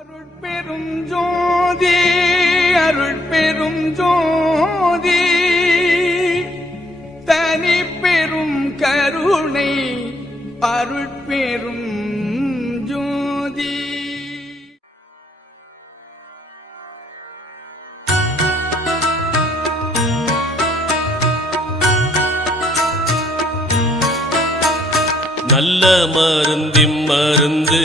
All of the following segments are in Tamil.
அருட்பெரும் ஜோதி அருட்பெரும் ஜோதி. தனி பெரும் கருணை அருட்பெரும் ஜோதி. நல்ல மருந்திம் மருந்து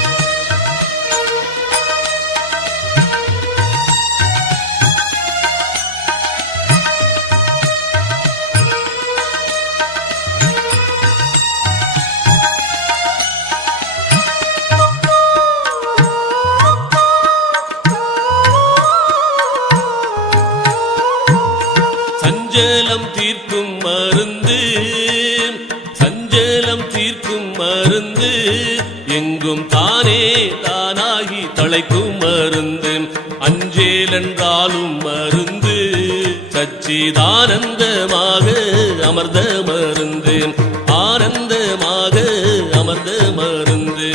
சஞ்சலம் தீர்க்கும் மருந்து சஞ்சலம் தீர்க்கும் மருந்து எங்கும் தானே தானாகி தலைக்கும் மருந்து அஞ்சேலென்றாலும் மருந்து சச்சிதானந்தமாக அமர்ந்த மருந்து ஆனந்தமாக அமர்ந்த மருந்து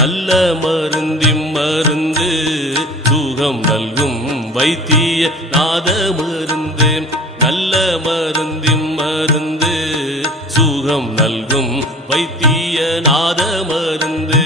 நல்ல மருந்திம் மருந்து சுகம் நல்கும் வைத்திய நாத மருந்து நல்ல மருந்தின் மருந்து சுகம் நல்கும் வைத்திய நாத மருந்து.